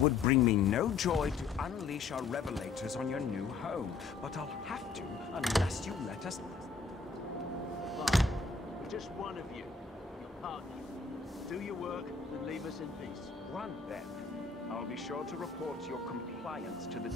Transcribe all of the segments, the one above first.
would bring me no joy to unleash our revelators on your new home, but I'll have to unless you let us. Fine. Just one of you. Your partner. Do your work and leave us in peace. Run, then. I'll be sure to report your compliance to the...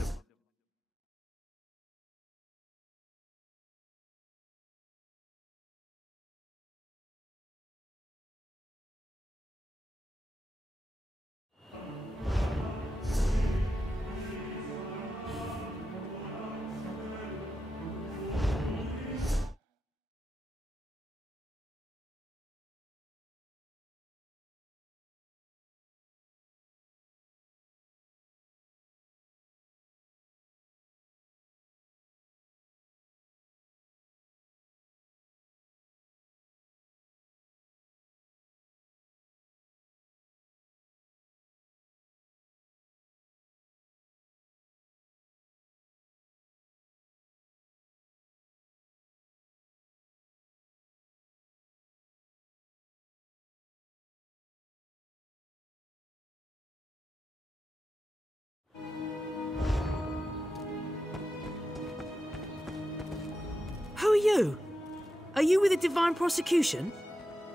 Who are you? Are you with the Divine Prosecution?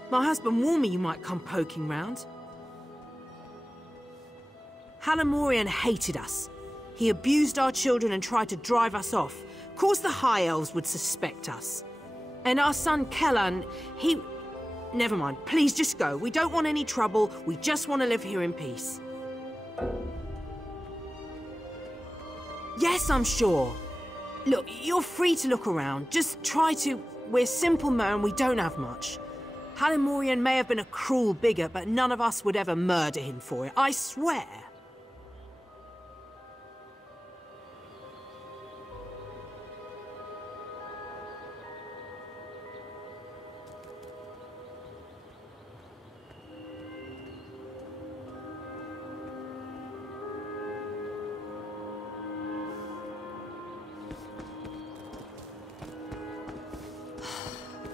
My husband warned me you might come poking round. Halimorian hated us. He abused our children and tried to drive us off. Of course the High Elves would suspect us. And our son Kellan, he... Never mind, please just go. We don't want any trouble. We just want to live here in peace. Yes, I'm sure. Look, you're free to look around. Just try to... We're simple men, we don't have much. Halimorian may have been a cruel bigot, but none of us would ever murder him for it, I swear.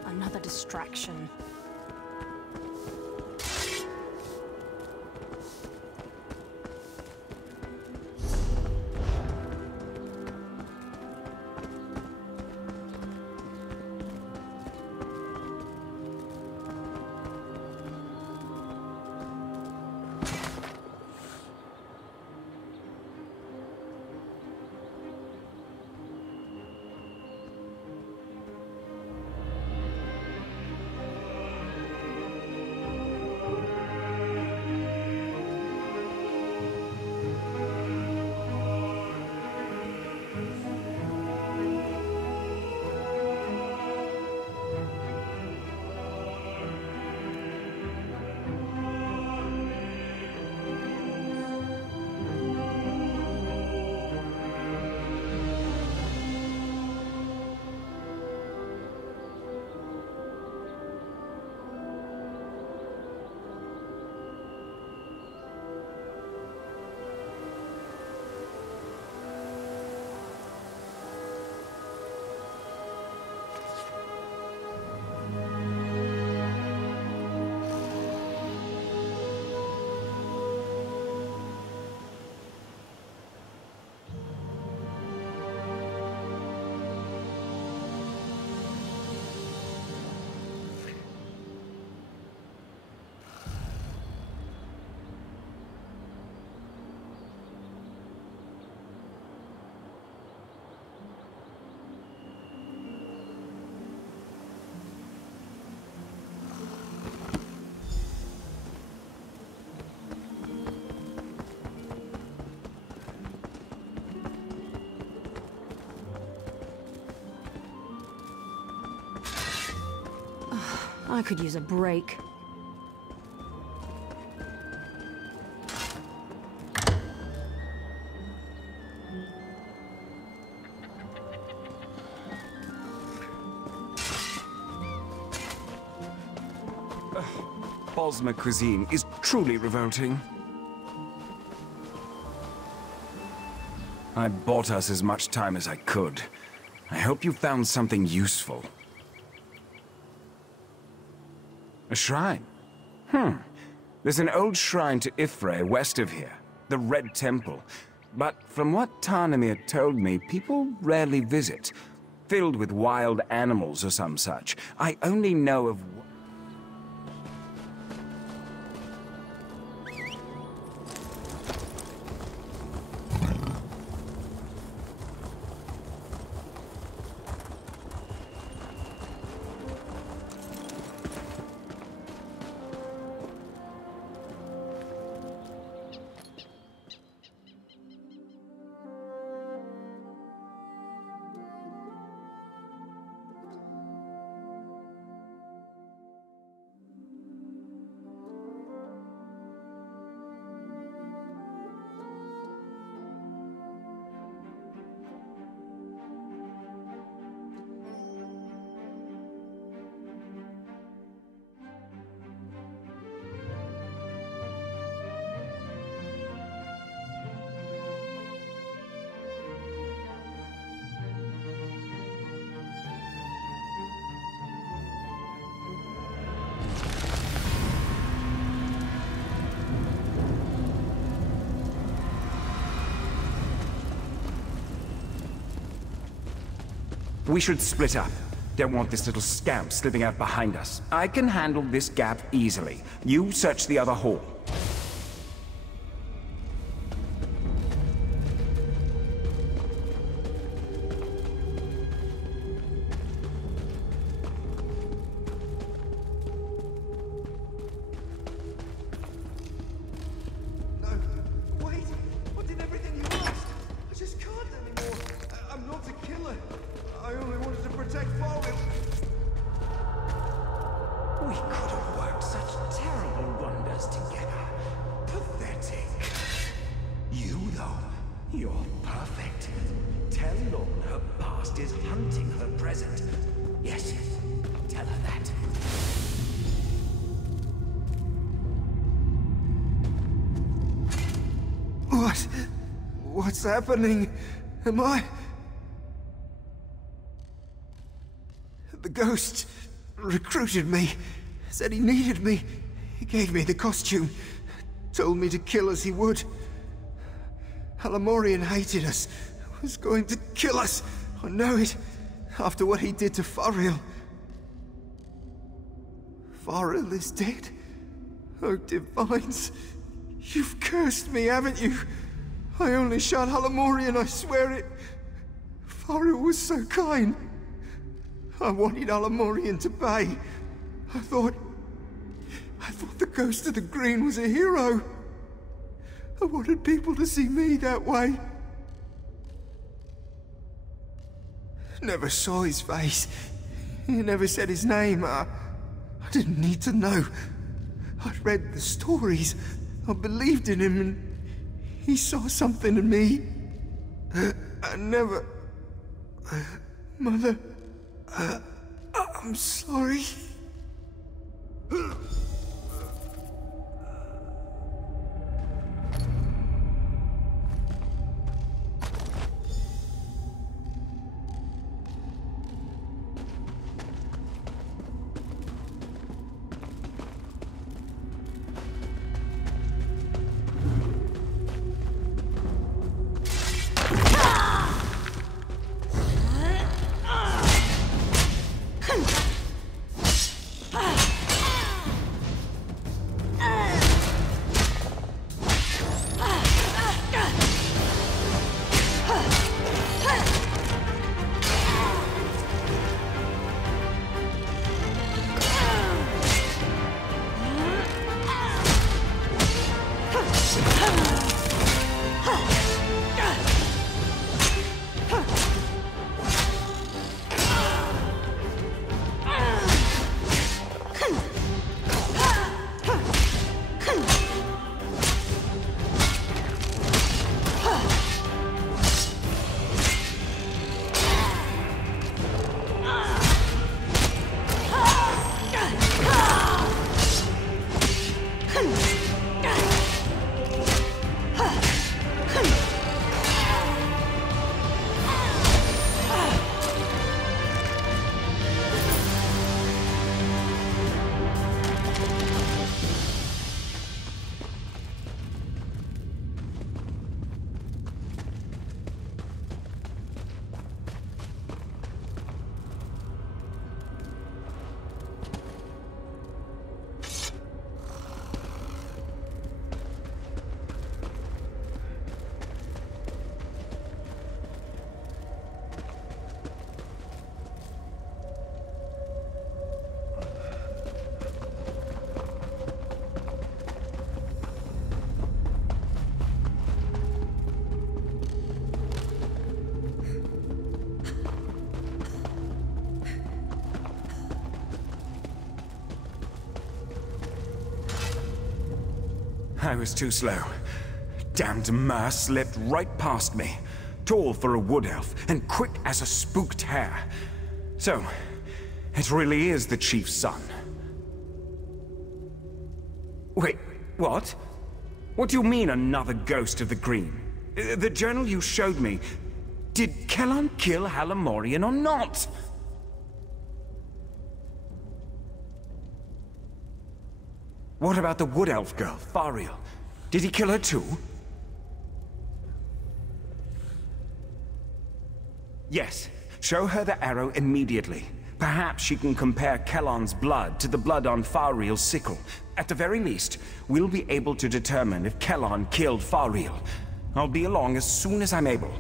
Another distraction. I could use a break. Bosmer cuisine is truly revolting. I bought us as much time as I could. I hope you found something useful. A shrine? There's an old shrine to Ifre west of here. the Red Temple. But from what Tarnamir told me, people rarely visit. Filled with wild animals or some such. I only know of... We should split up. Don't want this little scamp slipping out behind us. I can handle this gap easily. You search the other hall. You're perfect. Tell Lorne her past is hunting her present. Yes, tell her that. What's happening? Am I... The ghost recruited me. Said he needed me. He gave me the costume. Told me to kill as he would. Alamorian hated us. Was going to kill us. I know it. After what he did to Fariel. Fariel is dead. Oh, Divines. You've cursed me, haven't you? I only shot Alamorian, I swear it. Fariel was so kind. I wanted Alamorian to pay. I thought the Ghost of the Green was a hero. I wanted people to see me that way. Never saw his face. He never said his name. I didn't need to know. I'd read the stories. I believed in him and he saw something in me. I never... Mother... I'm sorry. I was too slow. Damned Mer slipped right past me. Tall for a wood elf, and quick as a spooked hare. So, it really is the Chief's son. Wait, what? What do you mean, another ghost of the Green? The journal you showed me, did Kellan kill Halamorian or not? What about the wood elf girl, Fariel? Did he kill her too? Yes, show her the arrow immediately. Perhaps she can compare Kellan's blood to the blood on Fariel's sickle. At the very least, we'll be able to determine if Kellan killed Fariel. I'll be along as soon as I'm able.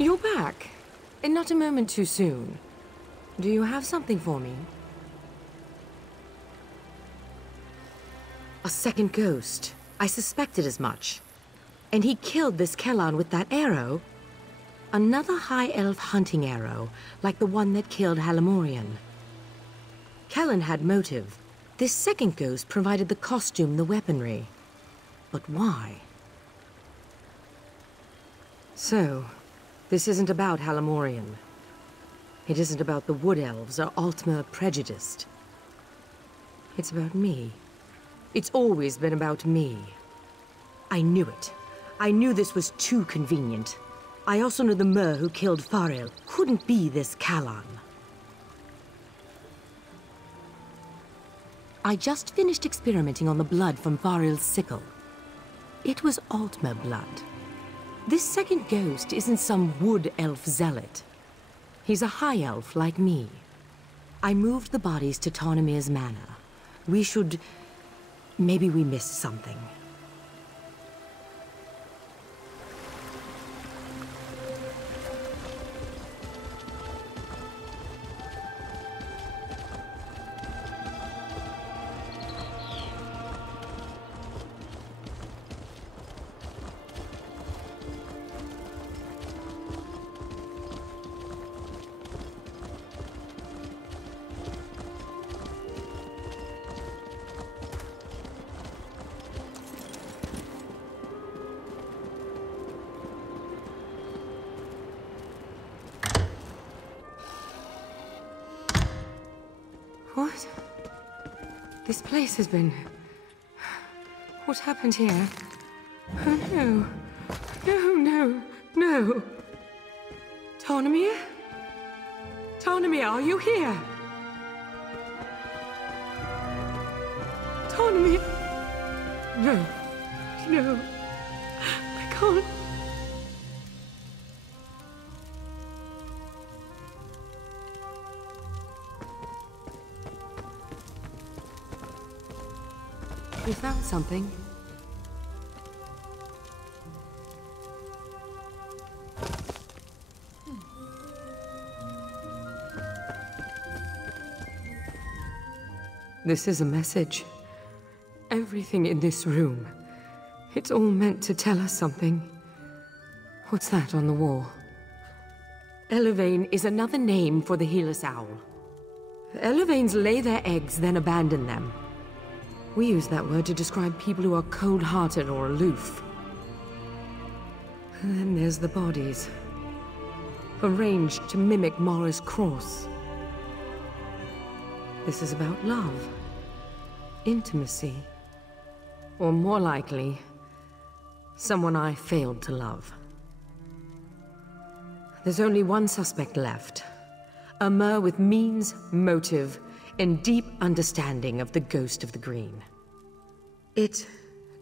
You're back. And not a moment too soon. Do you have something for me? A second ghost. I suspected as much. And he killed this Kellan with that arrow? Another High Elf hunting arrow, like the one that killed Halamorian. Kellan had motive. This second ghost provided the costume, the weaponry. But why? So, this isn't about Halamorian. It isn't about the Wood Elves or Altmer prejudiced. It's about me. It's always been about me. I knew it. I knew this was too convenient. I also knew the Mer who killed Fariel couldn't be this Kellan. I just finished experimenting on the blood from Fariel's sickle. It was Altmer blood. This second ghost isn't some wood elf zealot. He's a high elf like me. I moved the bodies to Tarnamir's manor. We should... maybe we missed something. What? This place has been... What happened here? Oh no. No, no, no. Tarnamir? Tarnamir, are you here? Tarnamir? No. No. I can't. You found something? This is a message. Everything in this room. It's all meant to tell us something. What's that on the wall? Elevane is another name for the Helus Owl. Elevanes lay their eggs, then abandon them. We use that word to describe people who are cold-hearted or aloof. And then there's the bodies. Arranged to mimic Mara's cross. This is about love. Intimacy. Or more likely, someone I failed to love. There's only one suspect left. A Mer with means, motive, and deep understanding of the Ghost of the Green.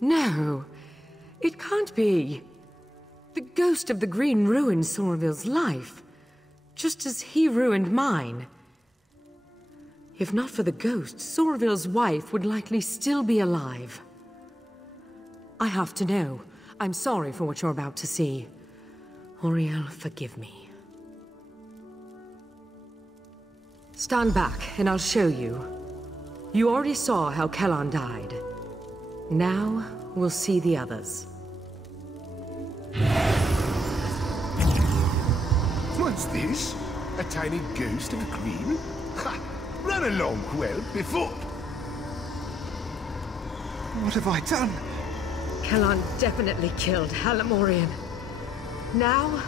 No, it can't be. The Ghost of the Green ruined Soroville's life, just as he ruined mine. If not for the ghost, Soroville's wife would likely still be alive. I have to know. I'm sorry for what you're about to see. Auriel, forgive me. Stand back, and I'll show you. You already saw how Kellan died. Now, we'll see the others. What's this? A tiny ghost of a green? Ha! Run along, well, before... What have I done? Kellan definitely killed Halamorian. Now,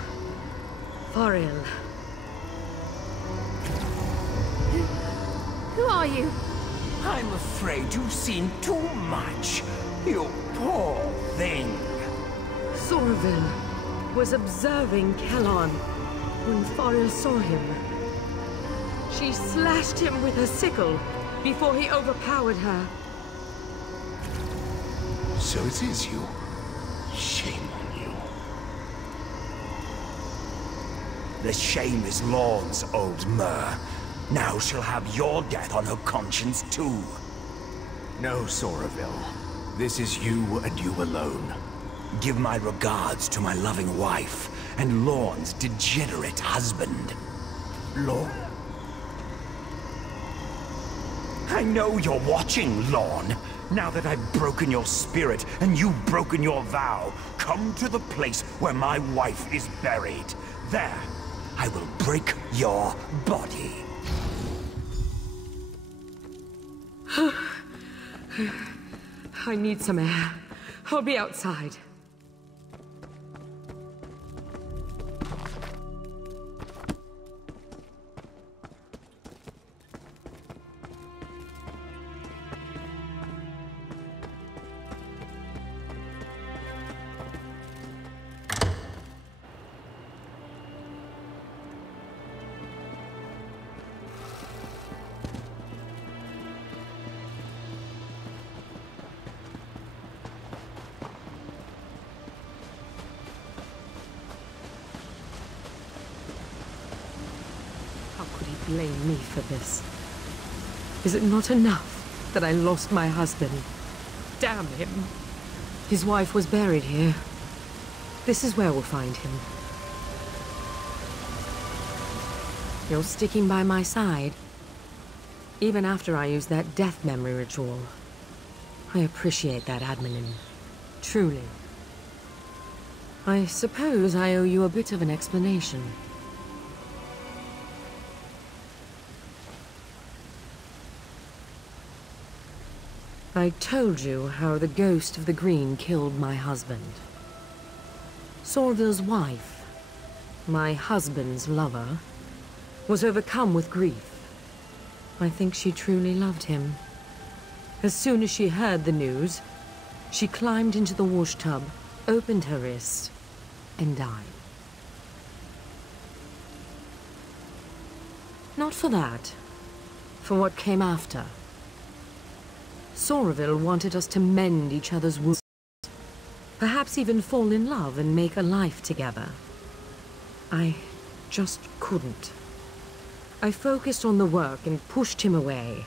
Fariel. Who are you? I'm afraid you've seen too much. You poor thing. Soroville was observing Kellan when Fariel saw him. She slashed him with her sickle before he overpowered her. So it is you. Shame on you. The shame is Lorne's, old Mer. Now she'll have your death on her conscience, too. No, Soroville. This is you and you alone. Give my regards to my loving wife and Lorne's degenerate husband. Lorne? I know you're watching, Lorne. Now that I've broken your spirit and you've broken your vow, come to the place where my wife is buried. There, I will break your body. I need some air. I'll be outside. Blame me for this. Is it not enough that I lost my husband? Damn him. His wife was buried here. This is where we'll find him. You're sticking by my side. Even after I use that death memory ritual. I appreciate that, Admenin. Truly. I suppose I owe you a bit of an explanation. I told you how the Ghost of the Green killed my husband. Soroville's wife, my husband's lover, was overcome with grief. I think she truly loved him. As soon as she heard the news, she climbed into the wash tub, opened her wrist, and died. Not for that. For what came after. Soroville wanted us to mend each other's wounds. Perhaps even fall in love and make a life together. I just couldn't. I focused on the work and pushed him away.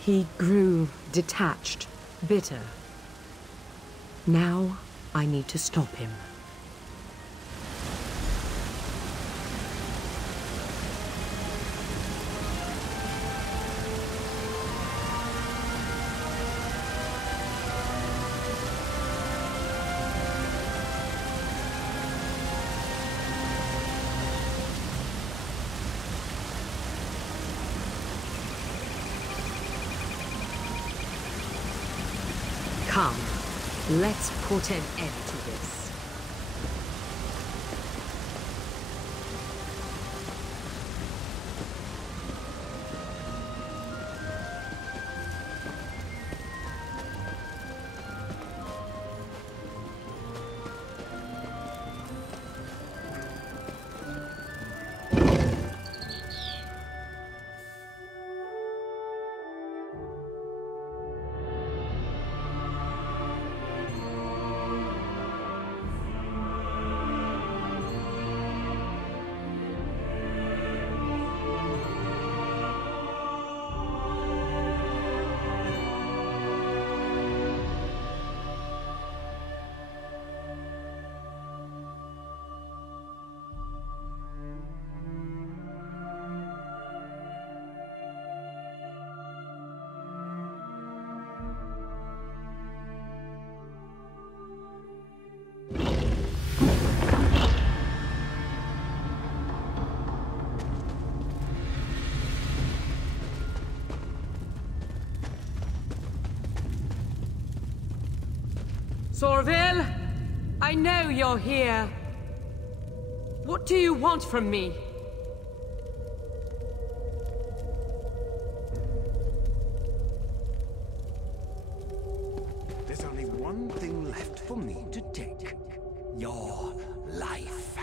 He grew detached, bitter. Now I need to stop him. Come, let's put an end to this. Soroville, I know you're here. What do you want from me? There's only one thing left for me to take. Your life.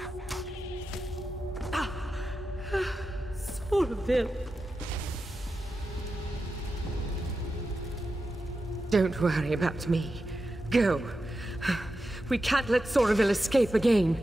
Soroville. Don't worry about me. Go. We can't let Soroville escape again.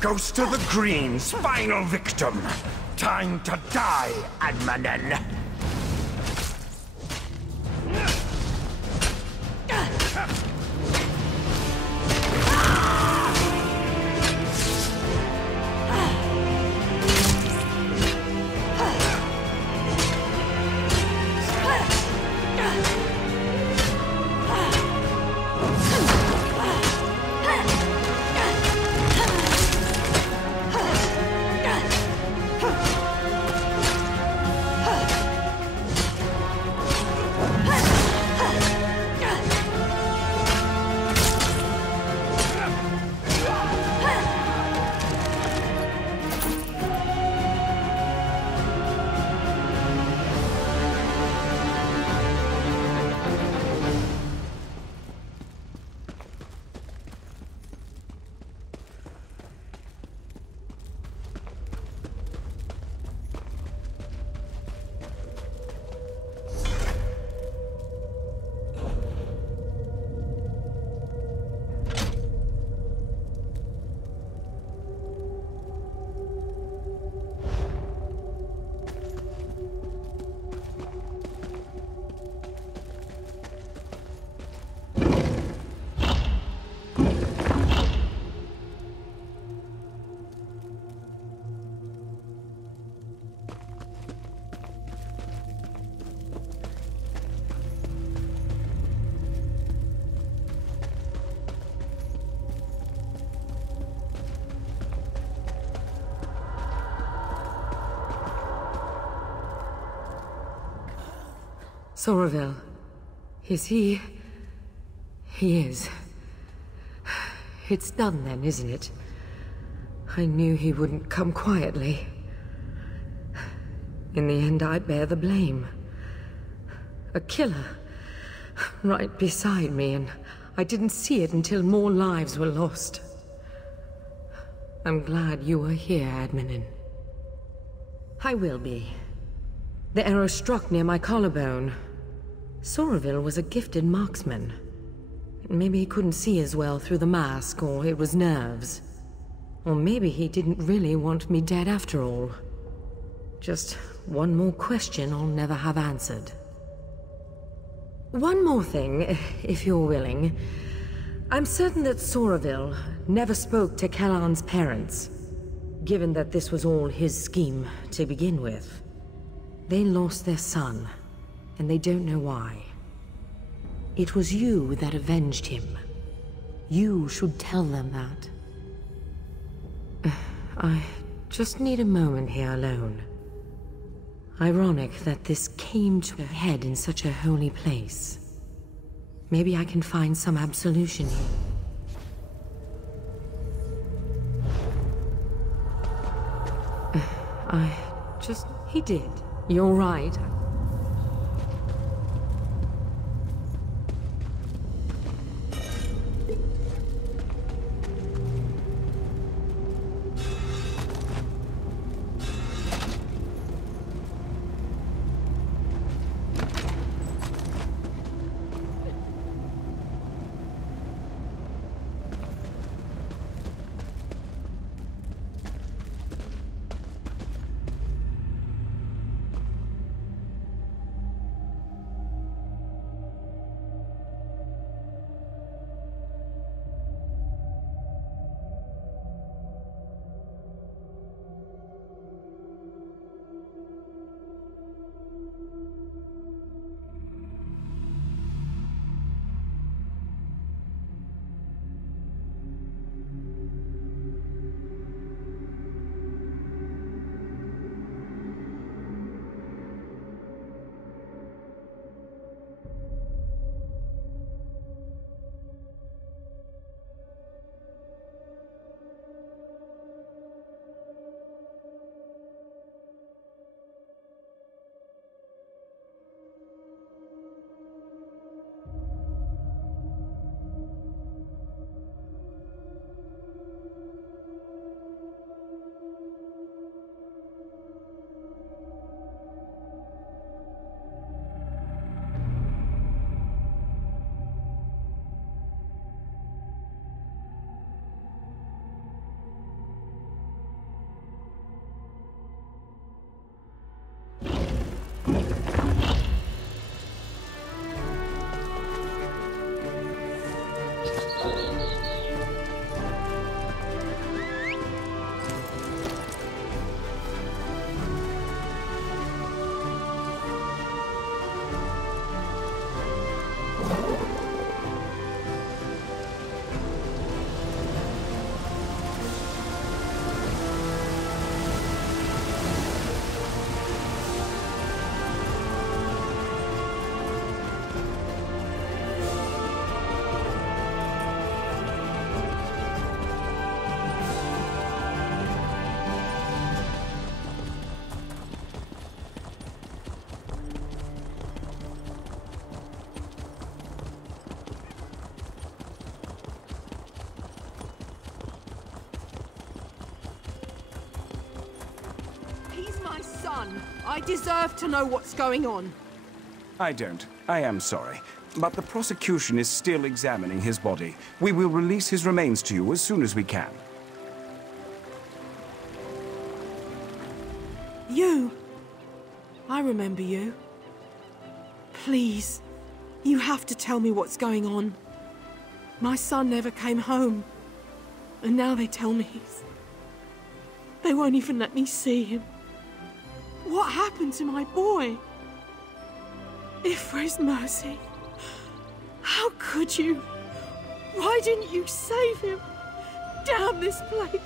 Ghost of the Green's final victim. Time to die, Admanen. Sorovil. Is he... He is. It's done then, isn't it? I knew he wouldn't come quietly. In the end, I bear the blame. A killer. Right beside me, and I didn't see it until more lives were lost. I'm glad you were here, Admanen. I will be. The arrow struck near my collarbone. Sorovil was a gifted marksman. Maybe he couldn't see as well through the mask, or it was nerves. Or maybe he didn't really want me dead after all. Just one more question I'll never have answered. One more thing, if you're willing. I'm certain that Sorovil never spoke to Kellan's parents, given that this was all his scheme to begin with. They lost their son, and they don't know why. It was you that avenged him. You should tell them that. I just need a moment here alone. Ironic that this came to a head in such a holy place. Maybe I can find some absolution here. He did. You're right. He's my son. I deserve to know what's going on. I don't. I am sorry. But the prosecution is still examining his body. We will release his remains to you as soon as we can. You. I remember you. Please, you have to tell me what's going on. My son never came home. And now they tell me they won't even let me see him. What happened to my boy? If for his mercy. How could you? Why didn't you save him? Damn this place.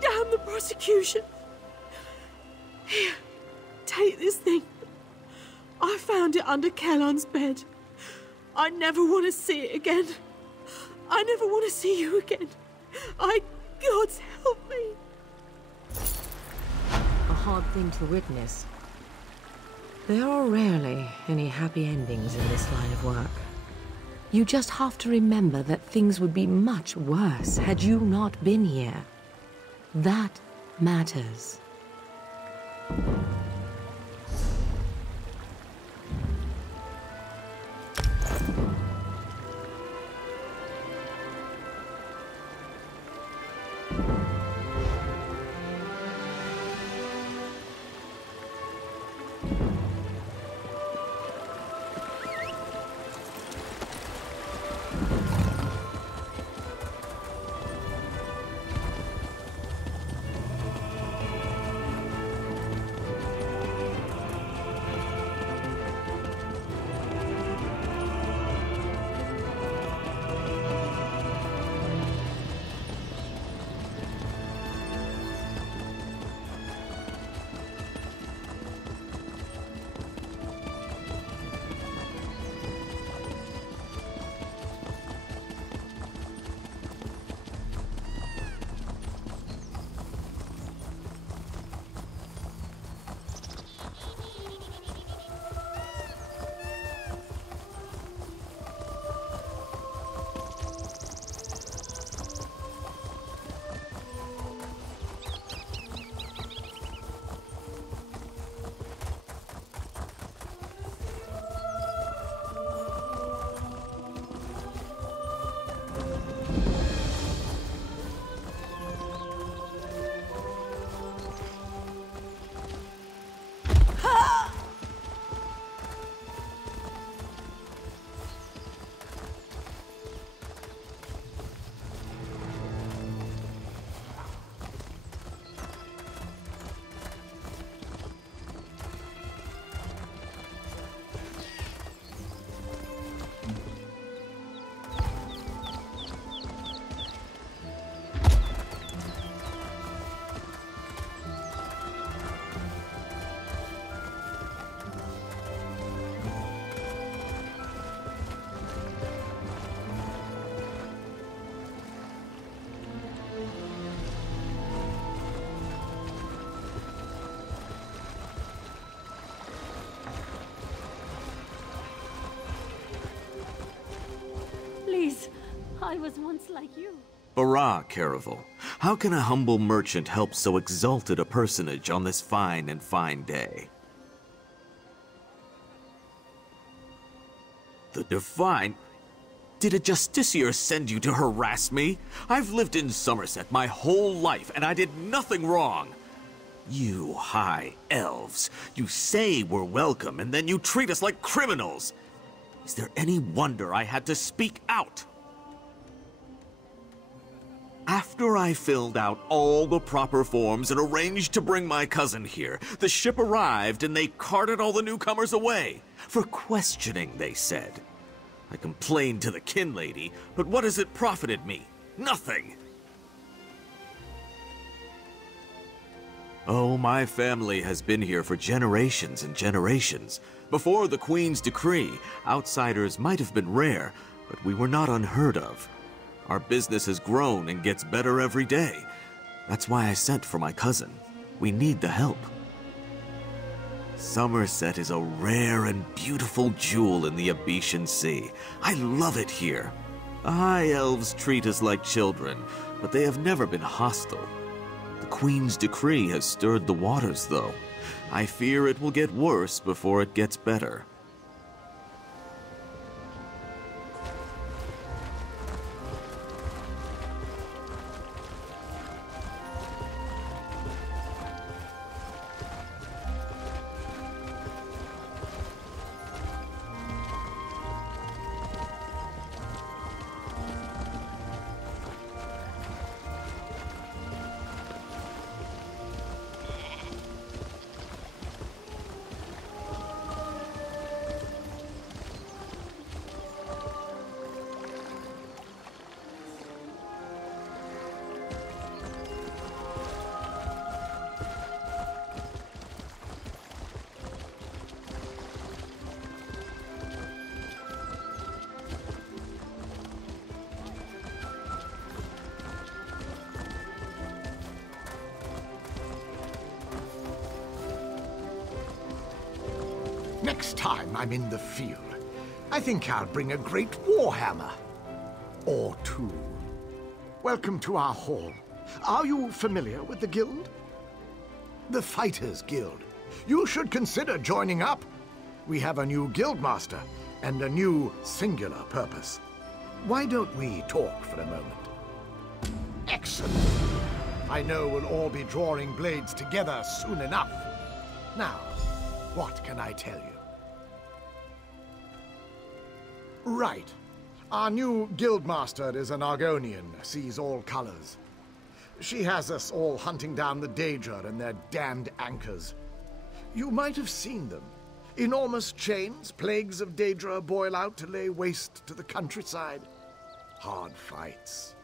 Damn the prosecution. Here, take this thing. I found it under Kellon's bed. I never want to see it again. I never want to see you again. God's help me. A hard thing to witness. There are rarely any happy endings in this line of work. You just have to remember that things would be much worse had you not been here. That matters. I was once like you. Barah, Caravel. How can a humble merchant help so exalted a personage on this fine and fine day? The Divine? Did a justiciar send you to harass me? I've lived in Somerset my whole life, and I did nothing wrong. You high elves. You say we're welcome, and then you treat us like criminals. Is there any wonder I had to speak out? After I filled out all the proper forms and arranged to bring my cousin here, the ship arrived and they carted all the newcomers away. For questioning, they said. I complained to the kin lady, but what has it profited me? Nothing! Oh, my family has been here for generations and generations. Before the Queen's decree, outsiders might have been rare, but we were not unheard of. Our business has grown and gets better every day. That's why I sent for my cousin. We need the help. Somerset is a rare and beautiful jewel in the Abetian Sea. I love it here. The High Elves treat us like children, but they have never been hostile. The Queen's decree has stirred the waters, though. I fear it will get worse before it gets better. Next time I'm in the field, I think I'll bring a great warhammer. Or two. Welcome to our hall. Are you familiar with the guild? The Fighters Guild. You should consider joining up. We have a new guildmaster and a new singular purpose. Why don't we talk for a moment? Excellent. I know we'll all be drawing blades together soon enough. Now, what can I tell you? Right. Our new guildmaster is an Argonian, sees all colors. She has us all hunting down the Daedra and their damned anchors. You might have seen them. Enormous chains, plagues of Daedra boil out to lay waste to the countryside. Hard fights.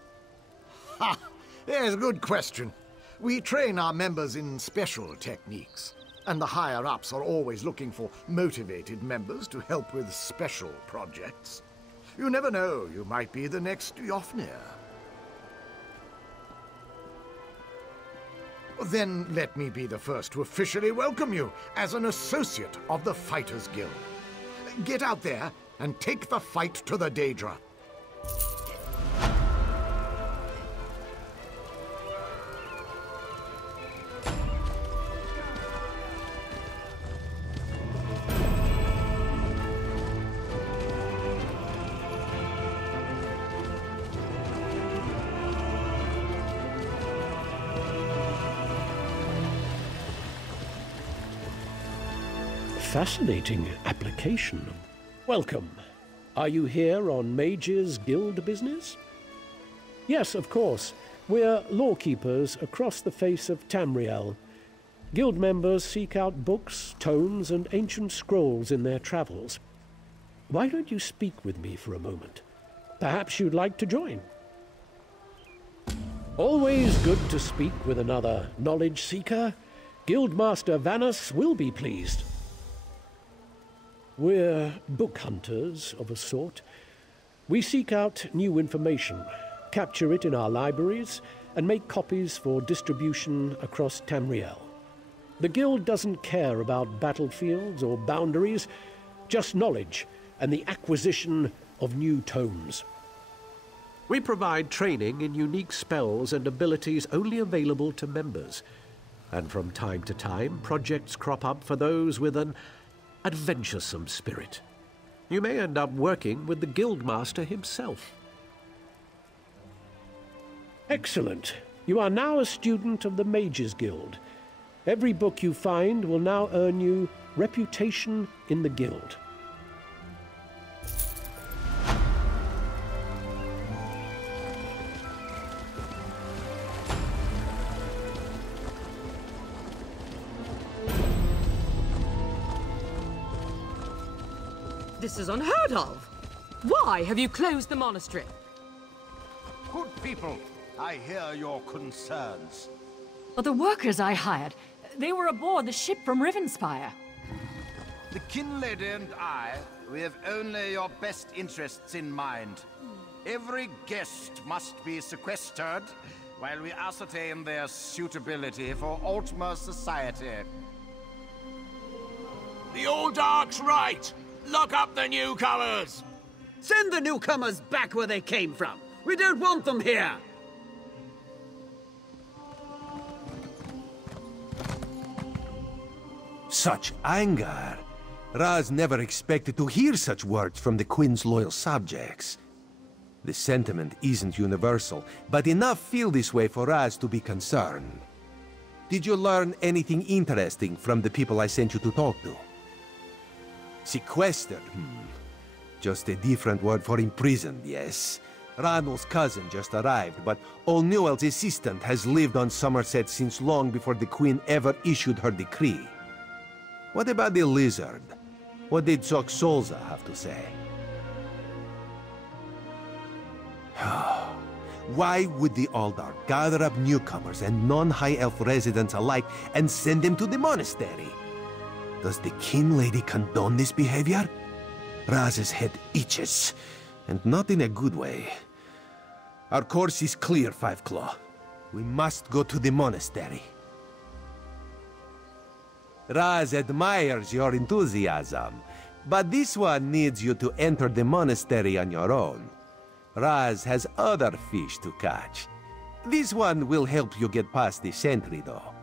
Ha! There's a good question. We train our members in special techniques. And the higher-ups are always looking for motivated members to help with special projects. You never know, you might be the next Yofnir. Then let me be the first to officially welcome you as an associate of the Fighters Guild. Get out there and take the fight to the Daedra. Fascinating application. Welcome. Are you here on Mage's Guild business? Yes, of course. We're lawkeepers across the face of Tamriel. Guild members seek out books, tomes, and ancient scrolls in their travels. Why don't you speak with me for a moment? Perhaps you'd like to join. Always good to speak with another knowledge seeker. Guildmaster Vanus will be pleased. We're book hunters of a sort. We seek out new information, capture it in our libraries, and make copies for distribution across Tamriel. The Guild doesn't care about battlefields or boundaries, just knowledge and the acquisition of new tomes. We provide training in unique spells and abilities only available to members. And from time to time, projects crop up for those with an adventuresome spirit. You may end up working with the Guildmaster himself. Excellent. You are now a student of the Mages Guild. Every book you find will now earn you reputation in the guild. This is unheard of! Why have you closed the monastery? Good people, I hear your concerns. But the workers I hired, they were aboard the ship from Rivenspire. The Kinlady and I, we have only your best interests in mind. Every guest must be sequestered while we ascertain their suitability for Altmer society. The old Dark's right! Lock up the newcomers! Send the newcomers back where they came from! We don't want them here! Such anger! Raz never expected to hear such words from the Queen's loyal subjects. The sentiment isn't universal, but enough feel this way for Raz to be concerned. Did you learn anything interesting from the people I sent you to talk to? Sequestered? Just a different word for imprisoned, yes. Ranul's cousin just arrived, but Old Newell's assistant has lived on Somerset since long before the Queen ever issued her decree. What about the lizard? What did Zoxolza have to say? Why would the Aldar gather up newcomers and non-High Elf residents alike and send them to the monastery? Does the Kinlady condone this behavior? Raz's head itches, and not in a good way. Our course is clear, Five Claw. We must go to the monastery. Raz admires your enthusiasm, but this one needs you to enter the monastery on your own. Raz has other fish to catch. This one will help you get past the sentry, though.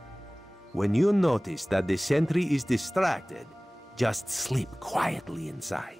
When you notice that the sentry is distracted, just sleep quietly inside.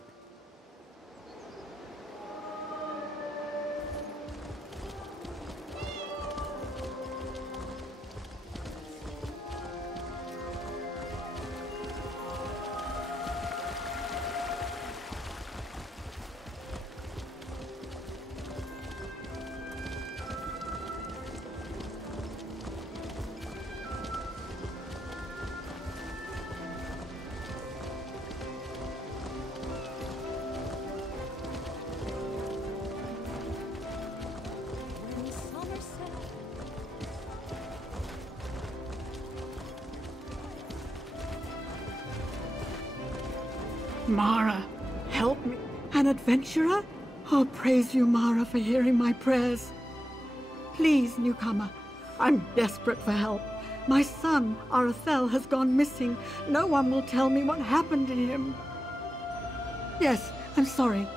Mara, help me. An adventurer? Oh, praise you, Mara, for hearing my prayers. Please, newcomer, I'm desperate for help. My son, Arathel, has gone missing. No one will tell me what happened to him. Yes, I'm sorry.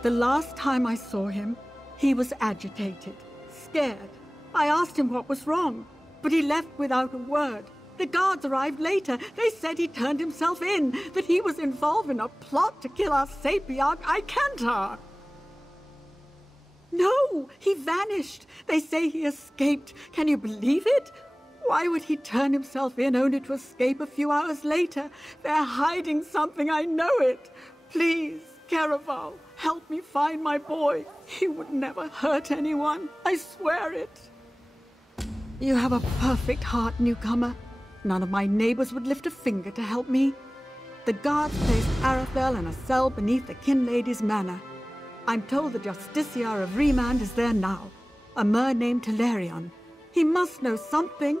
The last time I saw him, he was agitated, scared. I asked him what was wrong, but he left without a word. The guards arrived later. They said he turned himself in, that he was involved in a plot to kill our Sapiarch, Icantar. No, he vanished. They say he escaped. Can you believe it? Why would he turn himself in only to escape a few hours later? They're hiding something, I know it. Please, Caraval, help me find my boy. He would never hurt anyone. I swear it. You have a perfect heart, newcomer. None of my neighbors would lift a finger to help me. The guards placed Arathel in a cell beneath the Kinlady's manor. I'm told the Justiciar of Remand is there now, a mer named Telerion. He must know something.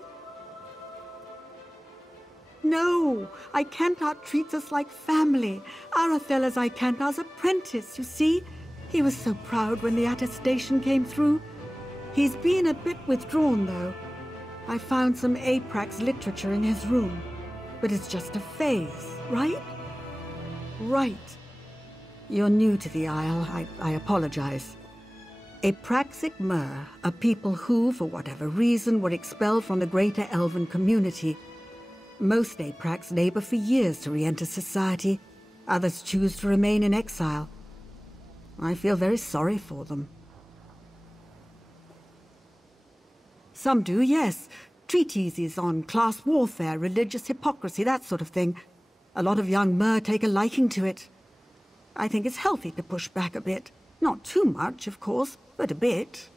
No, Icantar treats us like family. Arathel is Icantar's apprentice, you see? He was so proud when the attestation came through. He's been a bit withdrawn, though. I found some Aprax literature in his room, but it's just a phase, right? Right. You're new to the Isle. I apologize. Apraxic Mer are people who, for whatever reason, were expelled from the greater Elven community. Most Aprax labor for years to re-enter society. Others choose to remain in exile. I feel very sorry for them. Some do, yes. treatises on class warfare, religious hypocrisy, that sort of thing. A lot of young Mer take a liking to it. I think it's healthy to push back a bit. Not too much, of course, but a bit.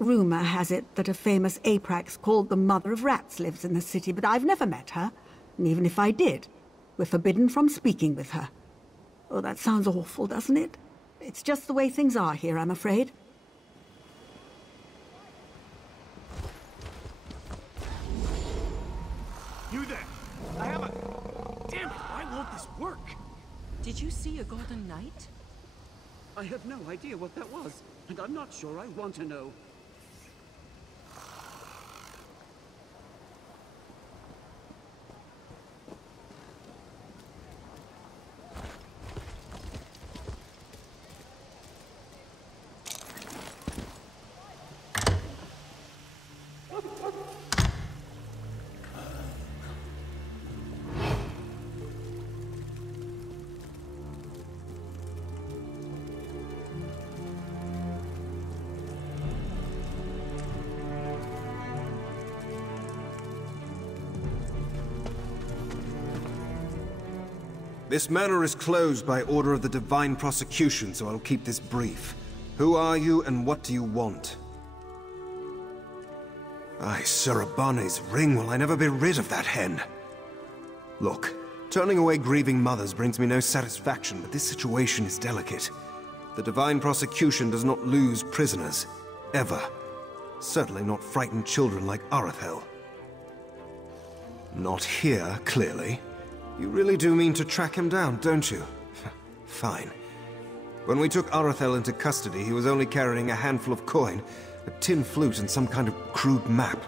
Rumor has it that a famous Aprax called the Mother of Rats lives in the city, but I've never met her. And even if I did, we're forbidden from speaking with her. Oh, that sounds awful, doesn't it? It's just the way things are here, I'm afraid. You there! I have a... Damn it, why won't this work? Did you see a golden knight? I have no idea what that was, and I'm not sure I want to know. This manor is closed by order of the Divine Prosecution, so I'll keep this brief. Who are you, and what do you want? Aye, Sir Abane's ring. Will I never be rid of that hen? Look, turning away grieving mothers brings me no satisfaction, but this situation is delicate. The Divine Prosecution does not lose prisoners. Ever. Certainly not frightened children like Arethel. Not here, clearly. You really do mean to track him down, don't you? Fine. When we took Arethel into custody, he was only carrying a handful of coin, a tin flute, and some kind of crude map.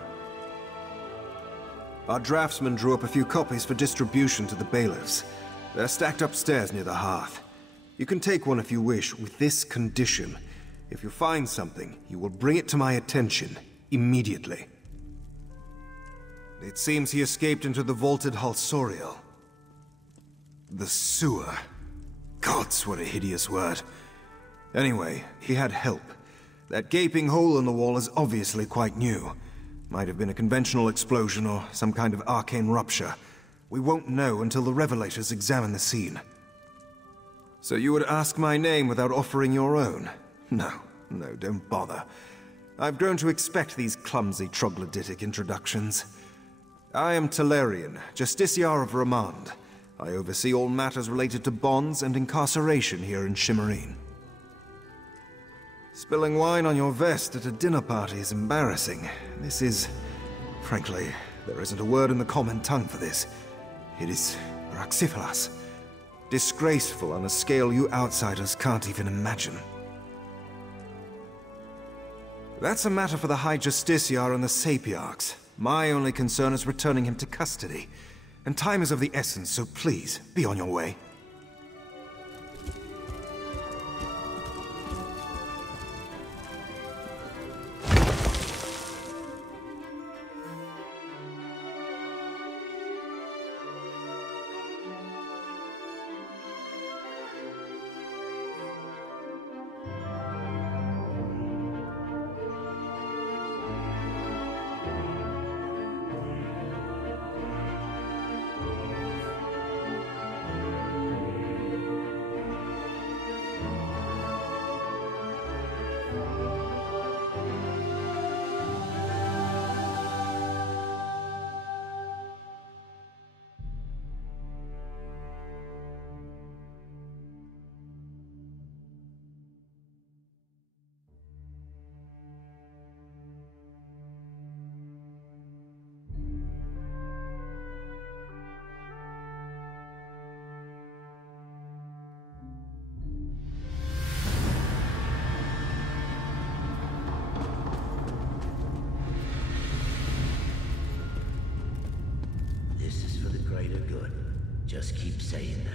Our draftsman drew up a few copies for distribution to the bailiffs. They're stacked upstairs near the hearth. You can take one if you wish, with this condition. If you find something, you will bring it to my attention, immediately. It seems he escaped into the vaulted Halsoriel. The sewer. Gods, what a hideous word. Anyway, he had help. That gaping hole in the wall is obviously quite new. Might have been a conventional explosion or some kind of arcane rupture. We won't know until the Revelators examine the scene. So you would ask my name without offering your own? No, don't bother. I've grown to expect these clumsy troglodytic introductions. I am Talarian, Justiciar of Ramand. I oversee all matters related to bonds and incarceration here in Shimmerine. Spilling wine on your vest at a dinner party is embarrassing. This is... frankly, there isn't a word in the common tongue for this. It is Raxifilas. Disgraceful on a scale you outsiders can't even imagine. That's a matter for the High Justiciar and the Sapiarchs. My only concern is returning him to custody. And time is of the essence, so please, be on your way. Just keep saying that.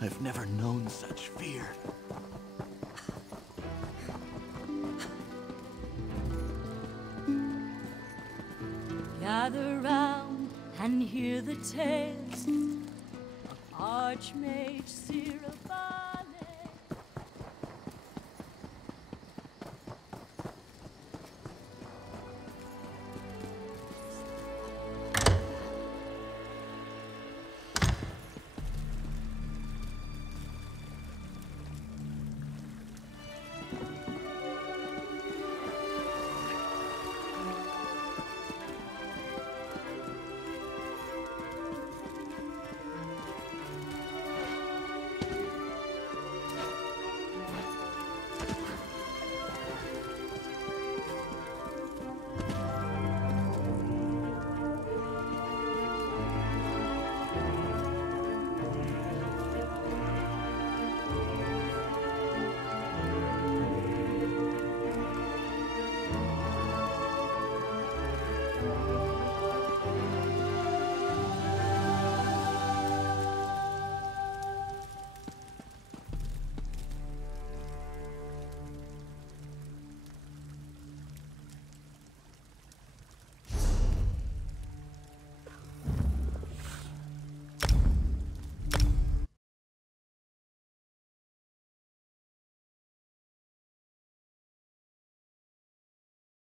I've never known such fear. Gather round and hear the tales of Archmage Sirabal.